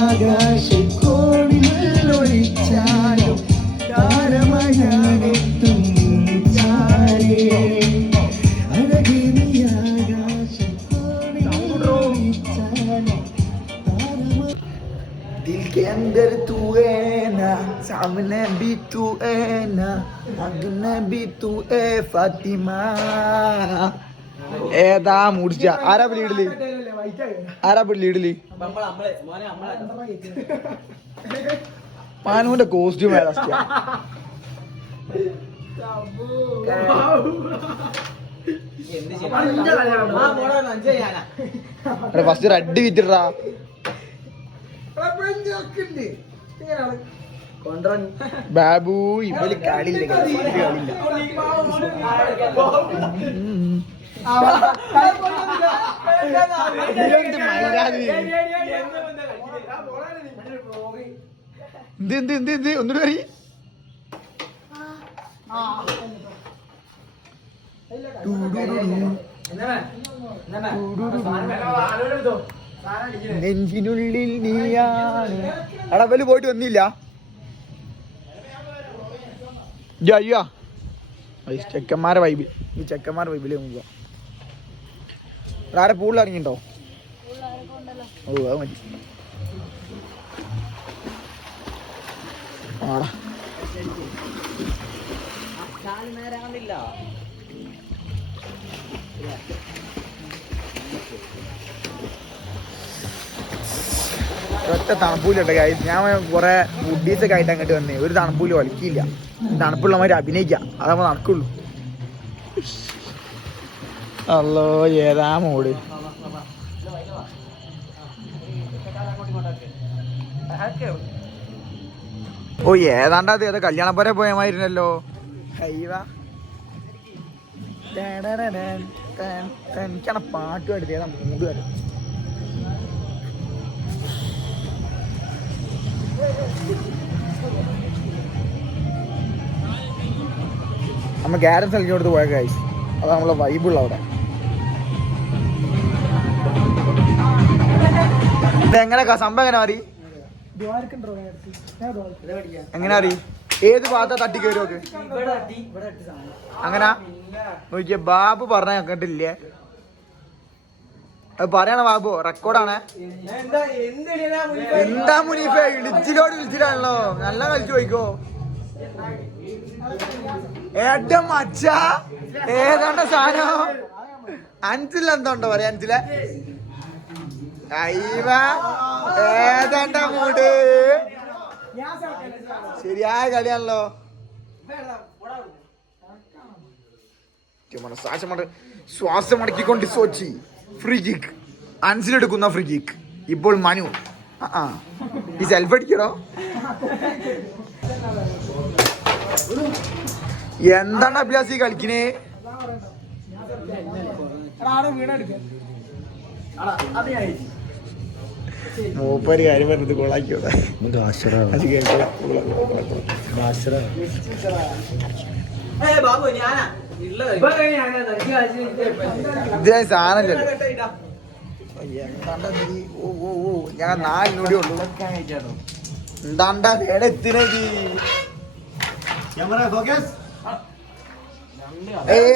ആകാശക്കോണിലൊളിച്ചാലും താരമായി ഞാനെത്തും ചാരേ അഴകിനി ആകാശക്കോണിലൊളിച്ചാലും दिल के अंदर तू है ना सामने भी तू है ना आगे भी तू है फातिमा ഏതാ മുടിച്ച ആരാ ലീഡില് ലീഡില് മാനുവിന്റെ കോസ്റ്റ്യൂം ഏതാ ഫസ്റ്റ് റെഡ് വിറ്റിട്ടാ ബാബു ഇവല് കളിയില്ല എന്ത് ഒന്നുകൂടി പറയും നെഞ്ചിനുള്ളിൽ നീയാണ് അടവല് പോയിട്ട് വന്നില്ല അയ്യോ ചെക്കന്മാരെ വൈബിൽ ഈ ചെക്കന്മാരെ വൈബിലേ പോവാ ആരെ പൂളിൽ ഇറങ്ങിണ്ടോ ഓ അത് മതി ആടാ ഒറ്റ തണുപ്പൂലുണ്ട് കാര്യം ഞാൻ കുറെ ഫുഡീസൊക്കെ ആയിട്ട് അങ്ങോട്ട് വന്നേ ഒരു തണുപ്പൂല് വലിക്കില്ല തണുപ്പുള്ളമാര് അഭിനയിക്കാം അതമ്മ നടക്കുള്ളൂ അല്ലോ ഏതാ മോട് ഓ ഏതാണ്ടാ അത് ഏതാ കല്യാണപ്പുര പോയ മാതിരില്ലോ എനിക്കാണ് പാട്ട് പാടിയത് ഏതാ മൂട് വരും നമ്മ ഗ്യാരൻസ് കളിക്കോടുത്ത് പോയ കാഴ്ച അതാ നമ്മളെ വൈബുള്ള അവിടെ എങ്ങനെ സംഭവം എങ്ങനെ മാറി എങ്ങനെ അറിയ ഏത് ഭാഗത്താ തട്ടി കയറി അങ്ങനെ നോക്കിയ ബാബു പറഞ്ഞ കേട്ടില്ലേ അത് പറയണ ബാബു റെക്കോർഡാണ് എന്താ മുനീഫ ഇടിച്ചിലോട് ഇടിച്ചിലാണല്ലോ നല്ല കളിച്ചു പോയിക്കോ ഏട്ട മച്ച ഏതാണ്ട സാധനം അഞ്ചിൽ എന്തോണ്ടോ പറയാ അഞ്ചിലെ ഏതാണ്ട മൂട് ശരിയായ കളിയാണല്ലോ ശ്വാസം അടക്കിക്കൊണ്ട് സോച്ചി ഫ്രീ കിക്ക് അൻസിലെടുക്കുന്ന ഫ്രീ കിക്ക് ഇപ്പോൾ മനു ഈ സെൽഫ് അടിക്കണോ എന്താണ് അഭ്യാസി കളിക്കണേ മൂപ്പര് കാര്യം പറഞ്ഞത് കൊളാക്കിയോടെ സാധനല്ലോ ഞാൻ 4 നൂടി ഉള്ളു എന്താണ്ടാ എത്തിനേ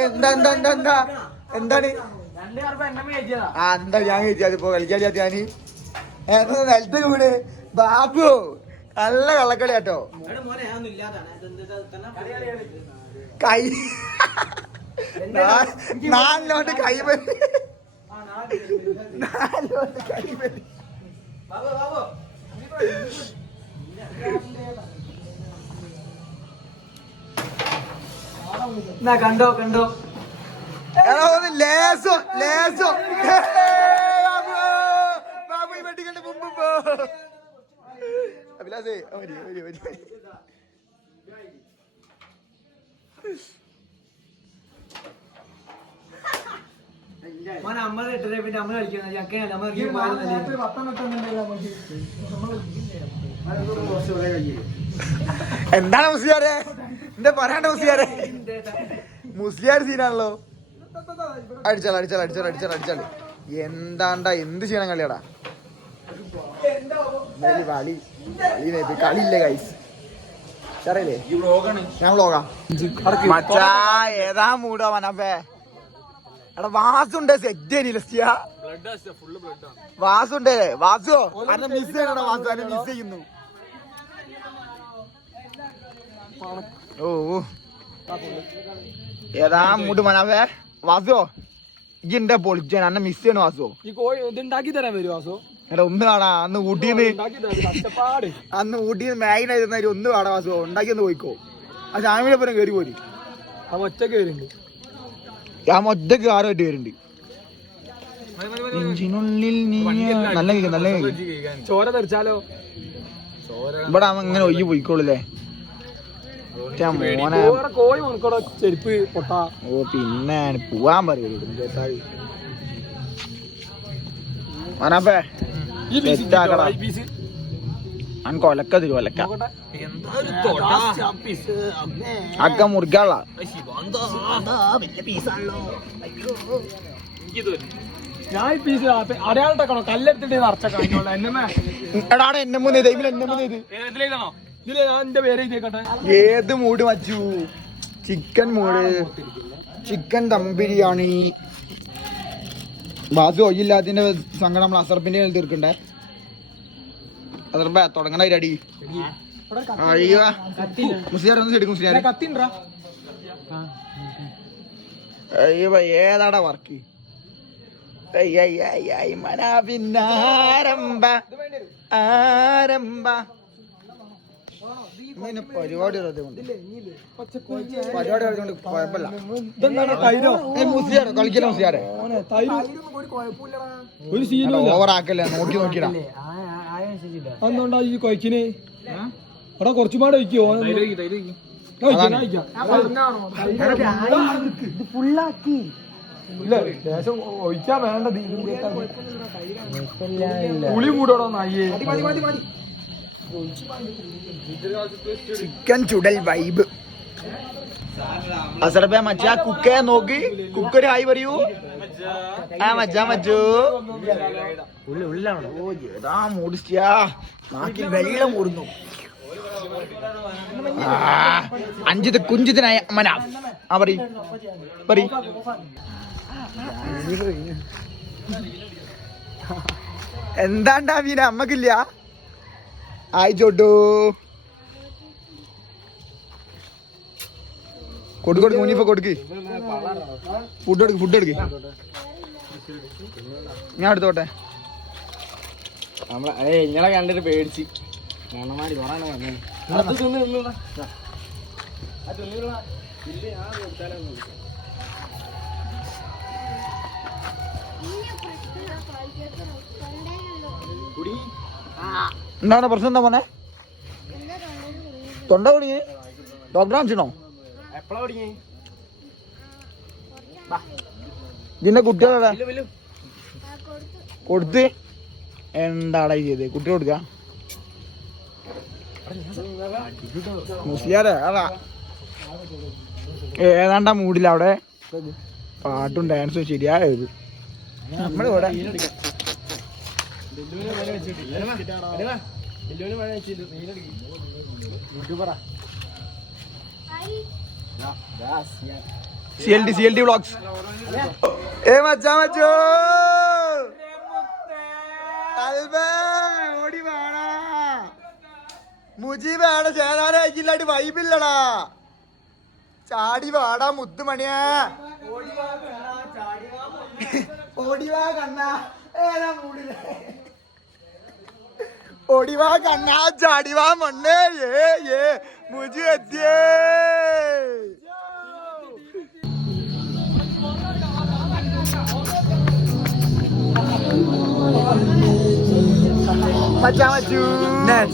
എന്താ എന്താണ് എന്താ ഞാൻ കഴിച്ചാൽ ഇപ്പൊ കളിക്കാ ഞാന് നിലത്ത് കൂടെ ബാബു നല്ല കള്ളക്കളി കേട്ടോ കൈ 4 ലോട്ട് കൈ പറ്റി 4 ലോട്ട് കൈ പറ്റി കണ്ടോ ലേസോ ബാബു വെട്ടിക്കണ്ട മുമ്പ് അഭിലാസേ എന്താണ് മുസ്ലിയാരെ എന്താ പറയാണ്ട മുസ്ലിയാരെ മുസ്ലിയാർ സീനാണല്ലോ അടിച്ചാൽ എന്താണ്ടാ എന്ത് ചെയ്യണം കളിയാടാ കളിയില്ല ഗൈസ് അറിയില്ലേ ഞാൻ വ്ളോഗാ മച്ചാ ഏതാ മൂടാ മനപ്പേ എടാ വാസുണ്ട് സെറ്റ് വാസുണ്ട് വാസു അന്നെ മിസ് ചെയ്യണ വാസു അന്നെ മിസ് ചെയ്യുന്നു ഓ ഏതാ മൂട് മനപ്പേ വാസു ഇന്റെ പൊളിച്ചാൻ അന്നെ മിസ് ചെയ്യണ വാസു ഉണ്ടാക്കി തരാൻ വരും വാസു എടാ ഒന്ന് കാണാ അന്ന് ഊട്ടിന്ന് മാഗിനായിരുന്നു ഒന്ന് കാണാ വാസു ഉണ്ടാക്കി ഒന്ന് പോയിക്കോ ആ ചാമിനെപ്പുറം കയറി പോരി ഒറ്റക്ക് വരുന്നുണ്ട് ഞാൻ ഒറ്റക്ക് ആറുമായിട്ട് വരുന്നുണ്ട് നെഞ്ചിനുള്ളിൽ നീ നല്ല നല്ല ചോര തെറിച്ചാലോ ഇവിടെ അവൻ ഇങ്ങനെ ഒയ്യി പോയിക്കോളൂല്ലേ മോനെ കോഴി മണക്കോടെ ചെരുപ്പ് പൊട്ടാ ഓ പിന്നെ പോവാൻ പറയൂ മനപ്പേ ഞാൻ കൊലക്ക തരും ഒലക്ക അക്ക മുറിക്കാള ഞാൻ ഈ പീസ് അടയാളട്ടെക്കണോ കല്ലെടുത്തിട്ട് നിറച്ചേക്കാം എടാ എന്നെ മുന്നേ എന്നെ മുന്നേ എന്റെ പേര് എഴുതിയേക്കട്ടെ ഏത് മൂഡ് വച്ചു chicken mood chicken dum biryani ബാസു ഒയ്യില്ലാത്തിന്റെ സങ്കടം നമ്മൾ അസർപ്പിന്റെ തീർക്കണ്ടേ അസർപ്പ തുടങ്ങണ അടി മുസ്ലിയാർ ഒന്ന് ചെടുക്കും മുസ്ലിയാർ ഏതാടാ വർക്ക് മനാപിന്നാരംഭ ആരംഭ പരിപാടി കളിക്കൊണ്ട് കുഴപ്പമില്ല കളിക്കല മുസ്ലിയാരെ ഓവറാക്കല്ലേ നോക്കി നോക്കിടാ അതെന്താ ഈ കൊയ്ക്കിന് എടാ കുറച്ചുപാട് വയ്ക്കോ ഫുള്ളാക്കി ഇല്ല ദേശം ഒഴിച്ചാ വേണ്ട പുളി കൂടോടോ നായേ ചിക്കൻ ചുടൽ വൈബ് അസർബ മച്ചാ കുക്കെ നോക്കി കുക്കൊരു ഹായ് പറയൂ ആ മച്ചാ മച്ചോ ഏതാ മൂടിച്ചാ നാക്കിൽ വെള്ളം മൂടുന്നു അഞ്ചിത് കുഞ്ചിതിനായ അമ്മന ആ പറ എന്താണ്ടാ മീന അമ്മക്കില്ല ആയി ചോട്ടു കൊടുക്ക് മുനിപ്പ കൊടുക്ക് ഫുഡ് എടുക്ക് ഞാൻ എടുത്തോട്ടെ ഇങ്ങളെ കണ്ടിട്ട് പേടിച്ച് എന്താണ് പ്രശ്നം എന്താ മോനെ തൊണ്ട കുടുങ്ങി ഡോക്ടറെ കാണിച്ചോ ഇതിന്റെ കുട്ടികളെ കൊടുത്ത് എന്താടാ ചെയ്ത് കുട്ടി കൊടുക്ക മുസ്ലിയാരെ അതാ ഏതാണ്ടാ മൂടില്ല അവിടെ പാട്ടും ഡാൻസും ശരിയായത് നമ്മളിവിടെ CLD vlogs. മച്ചോ ഓടി വേണ മുജി വേണ ചേരാനായിട്ടില്ലാണ്ട് വൈബില്ലടാ ചാടി വാടാ മുത്തുമണിയാ ഓടിവാ കണ്ണ ഏതാ മൂടില്ലേ ഓടിവാ കണ്ണ ചാടിവാ മണ്ണേ ഏ മുജി എത്തിയേ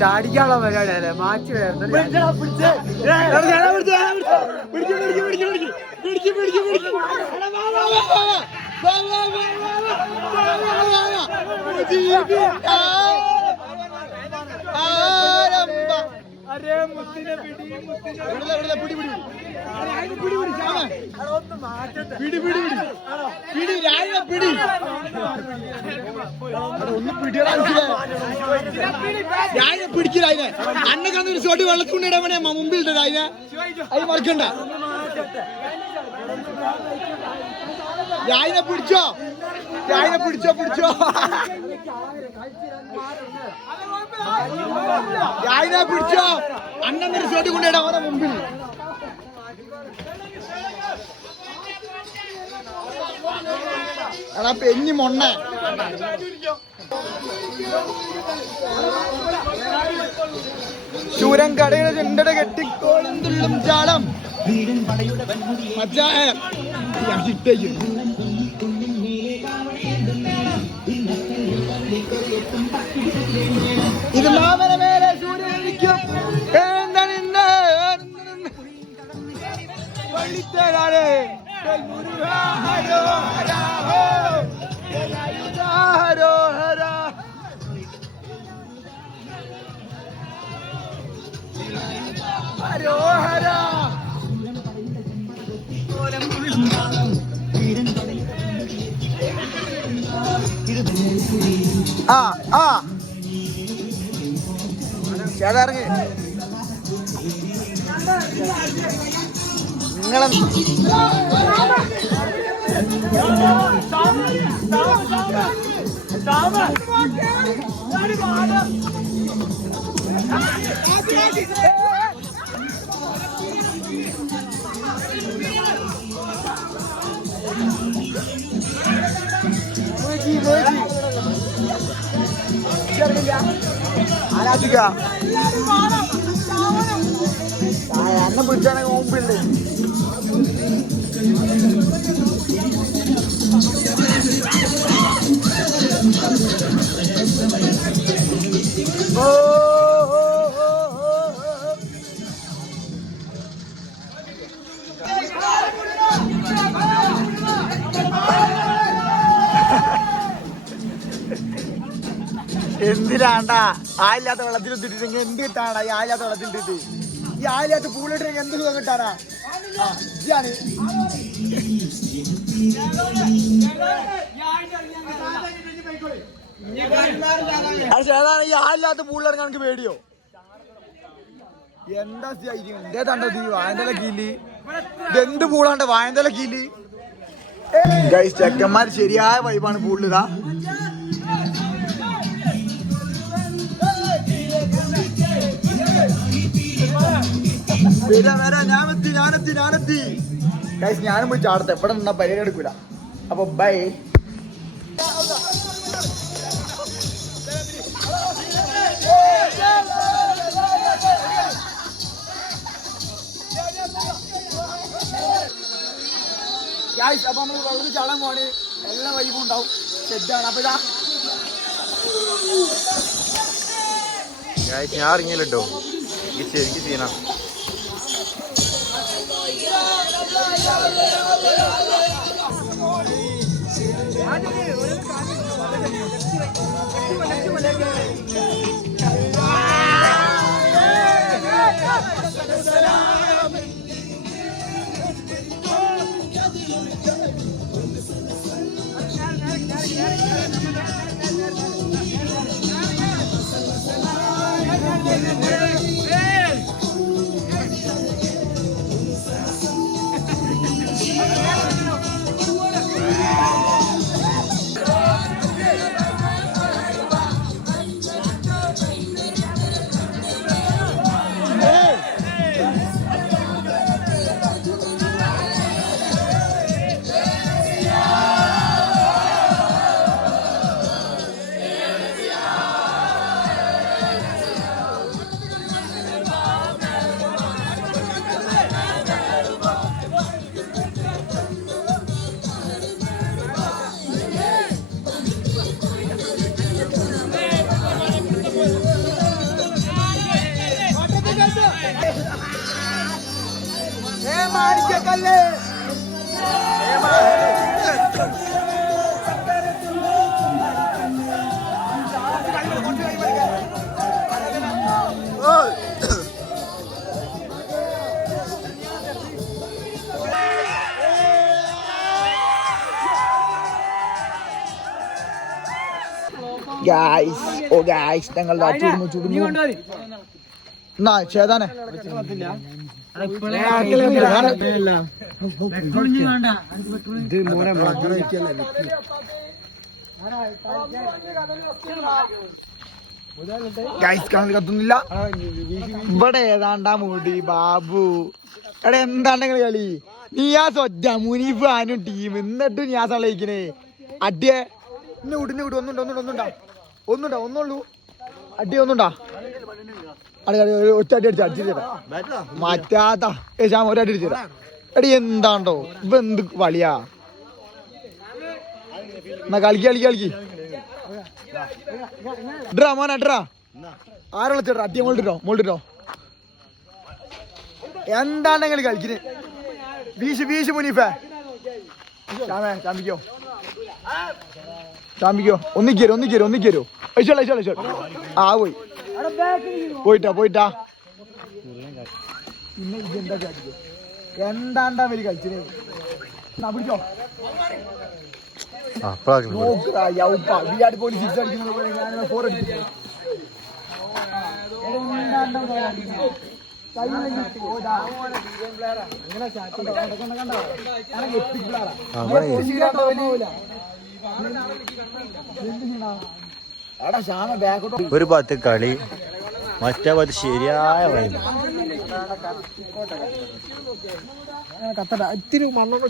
ചാടിക്കാനുള്ള പരിപാടിയല്ലേ മാറ്റി പിടിക്കില്ല അതിനെ അന്നൊക്കെ ഒരു സോട്ടി വെള്ളത്തുണ്ടിടവനെ മുമ്പിൽ ഇട്ടത് അതിനെ അത് മറക്കണ്ട രായിനെ പിടിച്ചോ പിടിച്ചോ രായിനെ പിടിച്ചോ അന്നൊരു സോട്ടി കൊണ്ടിടാൻ അവനെ മുമ്പിൽ എടാ പെഞ്ഞി മൊണ്ണ ശൂരൻ കടയുടെ ചെണ്ടട കെട്ടിക്കോളും തുള്ളും ചാളം ഇത് മാമന മേലെ സൂര്യൻ നിൽക്കും വള്ളിത്തേരാളെ ചേതാറങ്ങി നിങ്ങളെ ആരാധിക്ക അന്നെ പിടിച്ചാണെങ്കിൽ മുമ്പില്ലേ എന്തിനാണ്ടാ ആയില്ലാത്ത വെള്ളത്തിൽ ഇട്ടിട്ട് എന്ത് കിട്ടാനാ ഈ ആയില്ലാത്ത വെള്ളത്തിൽ ഇട്ടിട്ട് ഈ ആയില്ലാത്ത പൂളിട്ട് എന്ത് സുഖം കിട്ടാനാ ഇതാണ് പക്ഷെ ഏതാണ് ഈ ആയില്ലാത്ത പൂളിലിറങ്ങാൻ എനിക്ക് പേടിയോ എന്താ എന്തേ തണ്ടത് ഈ വായന്തല കീല് ഇതെന്ത് പൂളാണ്ട വായന്തല കീല് ചെക്കന്മാർ ശരിയായ വൈബാണ് പൂളിലിതാ ഞാനെത്തി ഞാനും പോയി ചാടത്തെ എവിടെ നിന്നാ പരിപാടി എടുക്കൂല അപ്പൊ ബൈ അപ്പൊ നമ്മള് വെള്ളത്തിൽ ചാടാൻ പോവാണ് എല്ലാ വൈബും ഉണ്ടാവും സെറ്റാണ് അപ്പൊ ഇതാ ഞാൻ ഇറങ്ങിയല്ലോ ശരിക്കും സീനാ മാണിക്കല്ലേ ഗായ്സ് ഓ ഗായ്സ് ഞങ്ങൾ ചുടുന്നു എന്നാ ചേതാനെ ഗായ്സ് കത്തുന്നില്ല ഇവിടെ ഏതാണ്ടാ മൂടി ബാബു എടാ എന്താണ്ടെങ്കിൽ കളി നിയാസ് ഒറ്റ മുനീഫ് ആനും ടീം എന്നിട്ട് നിയാസ് കളിക്കണേ അടിയേ ഇന്ന് വിടുന്നു വിടും ഒന്നുള്ളൂ അടി ഒന്നുണ്ടാ ഒറ്റ അടി അടിച്ച് അടിച്ചിട്ടാ മാറ്റാത്താ ശ്യാമ ഒരു അടി അടിച്ചിട്ടാ എടി എന്താണ്ടോ ഇപ്പൊ എന്ത് കളിയാ എന്നാ കളിക്ക് ഡ്രാ മോനെ ഡ്രാ ആരാ വിളിച്ചിട്ടാ അടിയ മോളിട്ടോ എന്താണ്ടെങ്കിൽ കളിക്കിന് വീശ് മുനീഫേ ശ്യാമേ ചാമ്പിക്കോ ഒന്നിക്കരോ ഐശോ ആ പോയിട്ടാ പിന്നെ ഇതെന്താ ചാടിക്കോ എന്താണ്ടാ വലിയ കളിച്ചിന് പിടിച്ചോ വിരാട് കോഹ്ലി 6 അടിക്കുന്ന പോലെ ഞാൻ 4 അടിച്ചു ഒരു ഭാഗത്ത് കളി മറ്റേ ഭാഗത്ത് ശരിയായ വൈബ്. ഇത്തിരി മണ്ണൊക്കെ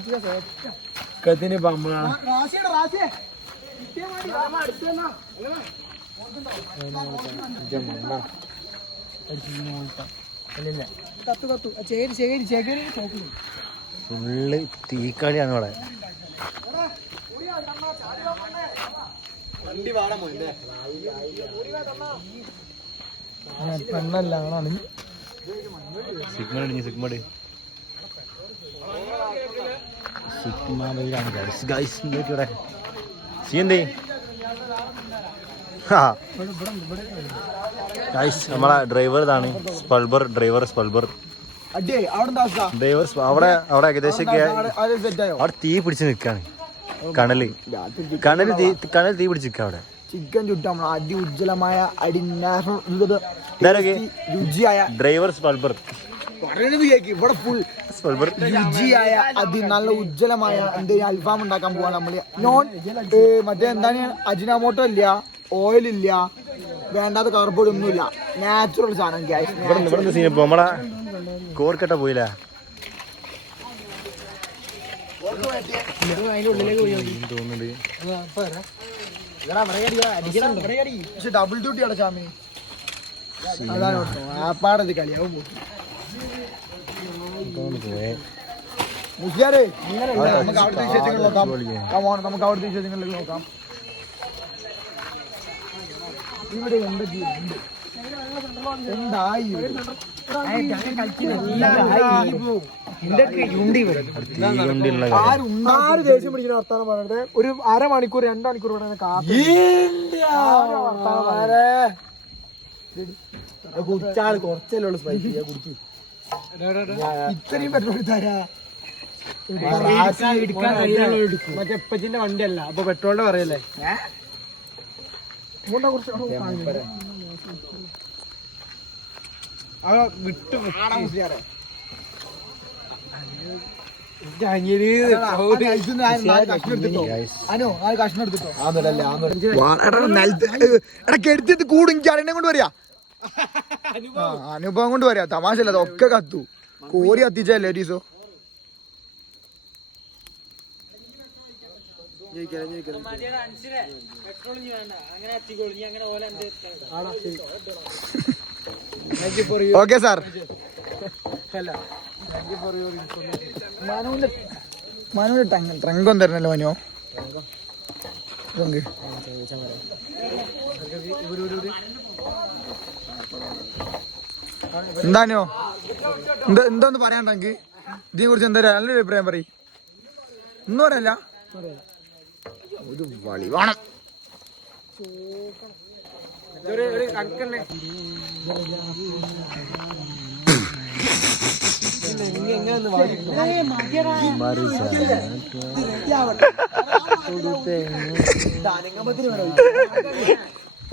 ഫുള്ള് തീക്കളിയാണ് ഇവിടെ. നമ്മളെ ഡ്രൈവർ ഇതാണ് സ്പൾബർ ഡ്രൈവർ അവിടെ ഏകദേശം അവിടെ തീ പിടിച്ച് നിൽക്കാണ്. കണല് തീ പിടിച്ച് നിൽക്കുക അവിടെ. ചിക്കൻ ചുട്ടാ അതി ഉജ്ജ്വലമായ രുചിയായ ഡ്രൈവർ സ്പൾബർ ഇവിടെ ഫുൾ രുചിയായ നല്ല ഉജ്ജ്വലമായ അൽഫാം ഉണ്ടാക്കാൻ പോവാണ് നമ്മള്. മറ്റേ എന്താണ് അജിനാമോട്ടോ ഇല്ല, ഓയിൽ ഇല്ല, വേണ്ടാത്ത കാർബോർഡ് ഒന്നുമില്ല, നാച്ചുറൽ സാധനം. നമ്മളെ കോർക്കട്ട പോയില്ല. ഡബിൾ ഡ്യൂട്ടി അടച്ചാമേ അതാണ് ആപ്പാടത് കളിയാവും. മുസ്ലിയാരെ നമുക്ക് അവിടുത്തെ വിശേഷങ്ങൾ നോക്കാം. നമുക്ക് അവിടുത്തെ വിശേഷങ്ങളിലേക്ക് നോക്കാം. ഇവിടെ എന്തായി ആര് ദേഷ്യം പിടിക്കുന്ന വർത്താനം പറഞ്ഞത് ഒരു അരമണിക്കൂർ 2 മണിക്കൂർ കുടിച്ചാൽ കുറച്ചല്ലേ ഉള്ളു സ്പൈസി കുടിക്കും. ഇത്രയും പെട്രോൾ എടുത്താരാ? മറ്റേ എപ്പച്ചിന്റെ വണ്ടിയല്ല, അപ്പൊ പെട്രോളിന്റെ പറയല്ലേ. വിട്ടു എടുത്തിട്ട് കൂടും എന്നെ കൊണ്ട് പറയാ. അനുഭവം കൊണ്ട് പറയാ, തമാശല്ല. അതൊക്കെ കത്തു കോരി കത്തിച്ചല്ലേ ഒരു ദിവസം. Okay sir. മനുവിന്റെ ട്രങ്കൊന്നും തരണല്ലോ മനോ. ട്രങ്ക് എന്താനോ എന്താന്ന് പറയാണ്ടോ എനിക്ക് ഇതിനെ കുറിച്ച് എന്താ നല്ലൊരു അഭിപ്രായം പറയും. ഒന്നും പറയല്ല, ഒരു വളി വേണം.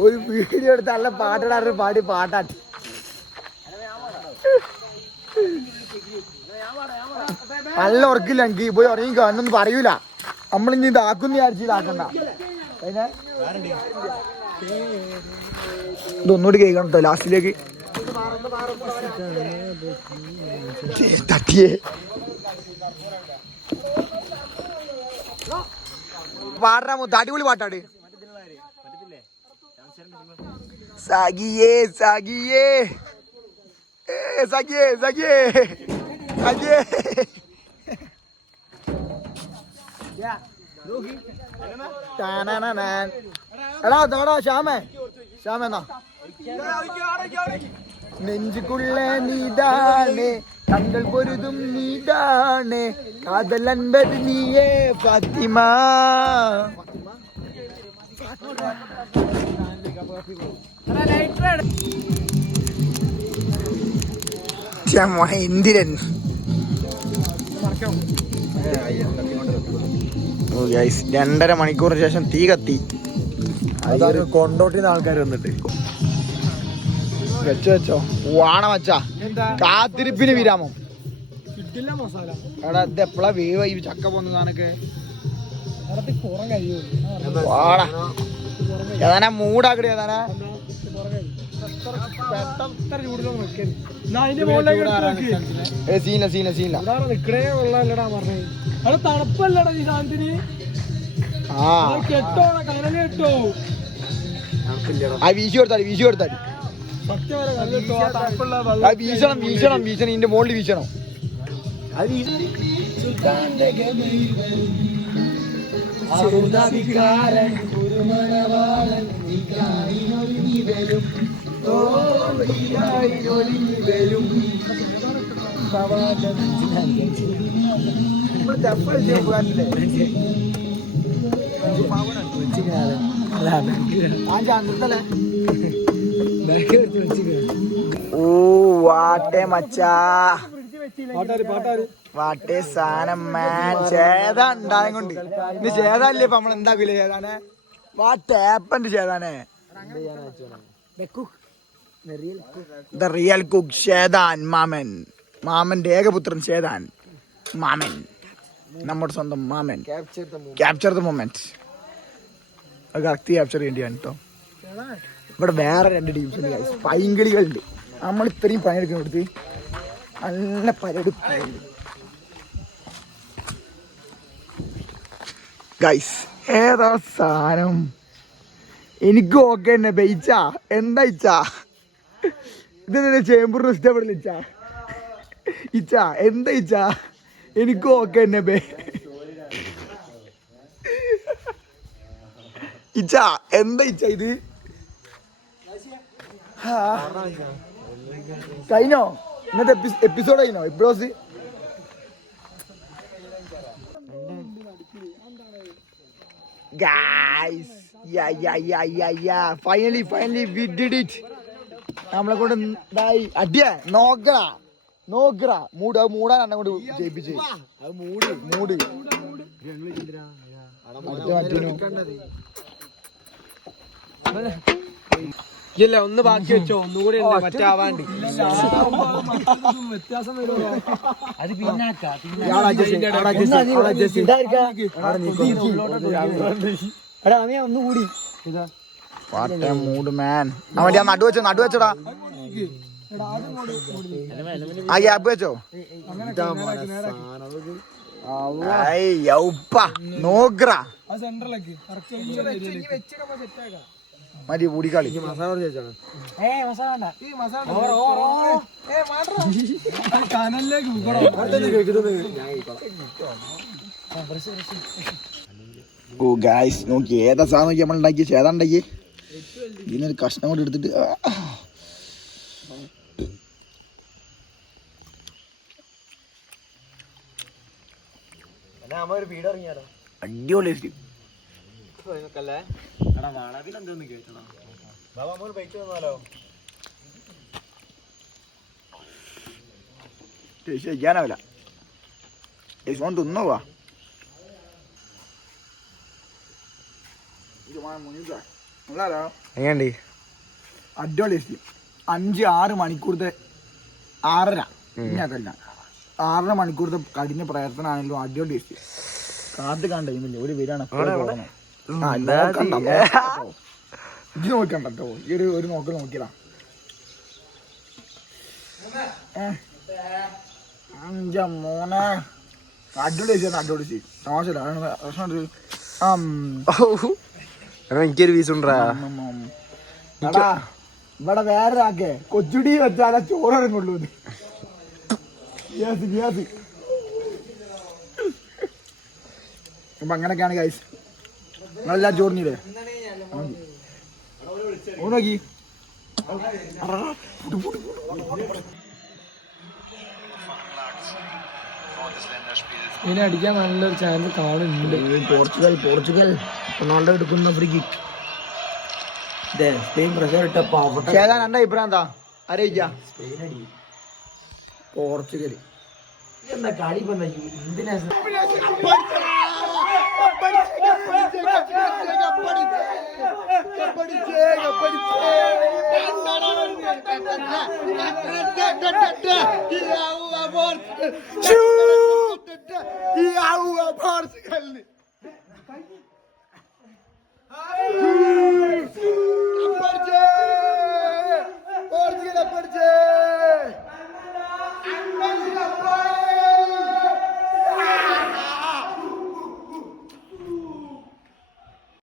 ഒരു വീഡിയോ എടുത്ത് നല്ല പാട്ടിടാറ് പാടി പാട്ടാട്ടി. നല്ല ഉറക്കില്ല എനിക്ക് പോയി ഉറങ്ങിക്കോ എന്നൊന്നും പറയൂല. നമ്മളിനി ഇതാക്കുന്ന വിചാരിച്ച് ഇതാക്കണ്ട. ഇതൊന്നുകൂടി കേൾക്കണം കേട്ടോ ലാസ്റ്റിലേക്ക്. തട്ടിയേ പാടാ മുത്ത, അടിപൊളി പാട്ടാട്. സഖിയേ സഖിയേ സഖിയേ സഖിയേ സഖിയേ. എടാ നോടാ ശ്യാമേ, ശ്യാമെന്നാ നെഞ്ചുക്കുള്ള നീതാണ്, കണ്ടൽ പൊരുതും നീതാണ്, കാതൽ അൻപത് നീയേ ഫാത്തിമ. ഇന്ദിരൻ 2.5 മണിക്കൂറിന് ശേഷം തീ കത്തി. അതൊരു കൊണ്ടോട്ടിന്ന് ആൾക്കാർ വന്നിട്ട് വെച്ചോ വാണം വച്ചാ കാത്തിരിപ്പിന് വിരാമം. എടാ ഇത് എപ്പളാ വേവ് ഈ ചക്ക പോന്നതാണൊക്കെ വാടാ. ഏതാനാ മൂടാക്കടി, ഏതാനാ തണുപ്പല്ലടാ ഈ സാധനത്തിന്. കെട്ടോ കനല് കെട്ടോ ആ വീശി കൊടുത്താൽ വീശി കൊടുത്താൽ വീശണം വീശണം വീശണം. ഇതിന്റെ മുകളിൽ വീശണം. വാട്ടേ മച്ചാ, വാട്ടേ സാധനം മാൻ. ചേത ഉണ്ടായ കൊണ്ട് ഇനി ചേതല്ലേ ഇപ്പൊ നമ്മൾ എന്താക്കില്ല ചേതാനെ. വാട്ടേപ്പന്റെ ചേതാനെ ദ റിയൽ കുക്ക് ഷേദാൻ മാമൻ. മാമന്റെ ഏകപുത്രൻ ഷേദാൻ മാമൻ, നമ്മുടെ സ്വന്തം മാമൻ. Capture the moment. അത് കറക്റ്റ് ക്യാപ്ചർ ചെയ്യേണ്ടിയാണ് കേട്ടോ. ഇവിടെ വേറെ 2 ടീംസ് ഉണ്ട്, പൈങ്കിളികളുണ്ട്. നമ്മൾ ഇത്രയും പണിയെടുക്കുന്ന കൊടുത്ത് നല്ല പരടുപ്പുണ്ട് ഗൈസ്. ഏതാ സാധനം എനിക്ക് ഓക്കെ തന്നെ ബെയിച്ചാ. എന്താ ഇച്ചാ ഇതെന്താ ചേമ്പൂരിന് ഇഷ്ടപ്പെടില്ല ഇച്ചാ. ഇച്ചാ എന്താ ഇച്ചാ എനിക്ക് ഓക്കെ തന്നെ ബേ. ഇച്ചാ എന്താ ഇച്ചാ ഇത് കഴിഞ്ഞോ? ഇന്നത്തെ എപ്പിസോഡ് കഴിഞ്ഞോ? Episode guys, finally we did it. നമ്മളെ കൊണ്ട് അടിയേ നോക്കറ മൂടാൻ എന്നെ കൊണ്ട് ജയിപ്പിച്ച് മൂട് ഇല്ല ഒന്ന് ബാക്കി വെച്ചോ, ഒന്നുകൂടി മറ്റാവാണ്ട് വ്യത്യാസം വരുമോ? അത് ഒന്നുകൂടി മൂട് മാൻ. അവന്റെ നടുവെച്ചോടാ. ആ ഗ്യാപ്പ് വെച്ചോ. നോക്കറ മതി കൂടിക്കളി. ഓ ഗായ്സ് നോക്കി ഏതാ സാധനം നോക്കി നമ്മൾ ഉണ്ടാക്കി ചേതാ ഉണ്ടാക്കി. ഇതിനൊരു കഷ്ണം കൊണ്ട് എടുത്തിട്ട് അടിപൊളി. ചെയ്യാനാവില്ല ഫോൺ തിന്നോവാ. എങ്ങനെയുണ്ട്? അടിപൊളി 5-6 മണിക്കൂറത്തെ 6.5 ഇങ്ങനല്ല 6.5 മണിക്കൂറത്തെ കഠിന പ്രയത്നമാണല്ലോ. അടിപൊളി ടേസ്റ്റ്. കാത്ത് കണ്ടില്ല ഒരു പേരാണ് ഇത് നോക്കണ്ടോ ഈ ഒരു നോക്ക് നോക്കിയതാ. 5-3 അടിപൊളി ടേസ്റ്റ്. അടിപൊളി ടേസ്റ്റ്. തമാശ എനിക്കൊരു പീസ് ഉണ്ടാ ഇവിടെ വേറൊരാക്കെ കൊച്ചുടി വെച്ചാലേ ചോറിറങ്ങുള്ളൂ. അപ്പൊ അങ്ങനൊക്കെയാണ് ഗൈസ്. നിങ്ങളെല്ലാം ചോറിനില്ലേ നോക്കി ഇതിനെ അടിക്കാൻ നല്ലൊരു ചാൻസ് കാണുന്നുണ്ട്. പോർച്ചുഗൽ റൊണാൾഡോ എടുക്കുന്ന ഫ്രീ കിക്ക്. സ്പെയിൻ പ്രഷർ ഇട്ടപ്പോ എന്റെ അഭിപ്രായം എന്താ അറിയിക്ക? പോർച്ചുഗൽ എന്താ കളി എന്തിനാ Portugal.